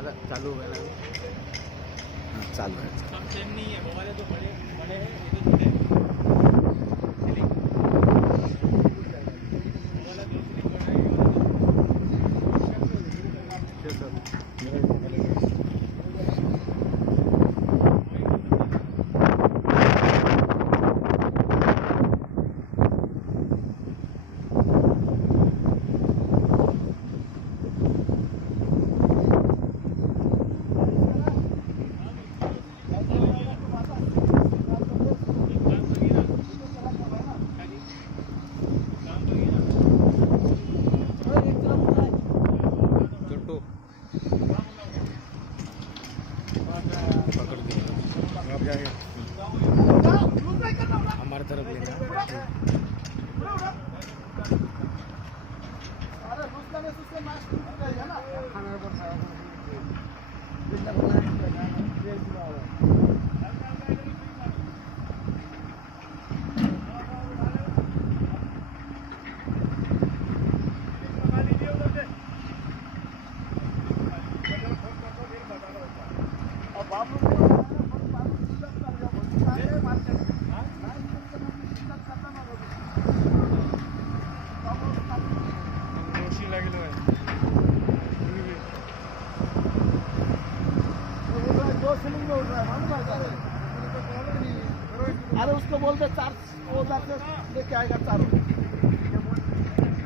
चालू है ना? हाँ चालू है। सब सेम नहीं है, वो वाले तो बड़े बड़े हैं, ये तो छोटे हैं। हमारे तरफ लेना अरे उसको बोलते 4 से लेके आएगा 4।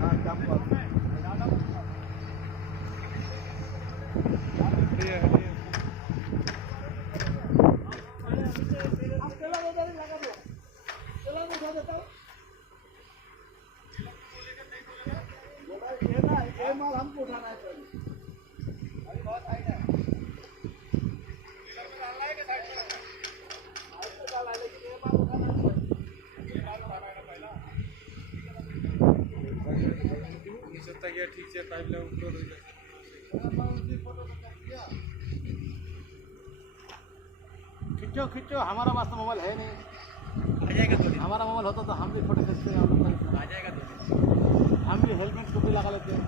हाँ काम ये माल हमको उठाना है पहले। अभी बहुत हाइट है, ठीक से पाइप लगा ऊपर हो जाए। खिंचो खिंचो, हमारा पास तो मोबाइल है नहीं। आ जाएगा 2 दिन। हमारा मोबाइल होता तो हम भी फोटो खींचते हैं, आ जाएगा 2 दिन। हम भी हेलमेट को भी लगा लेते हैं।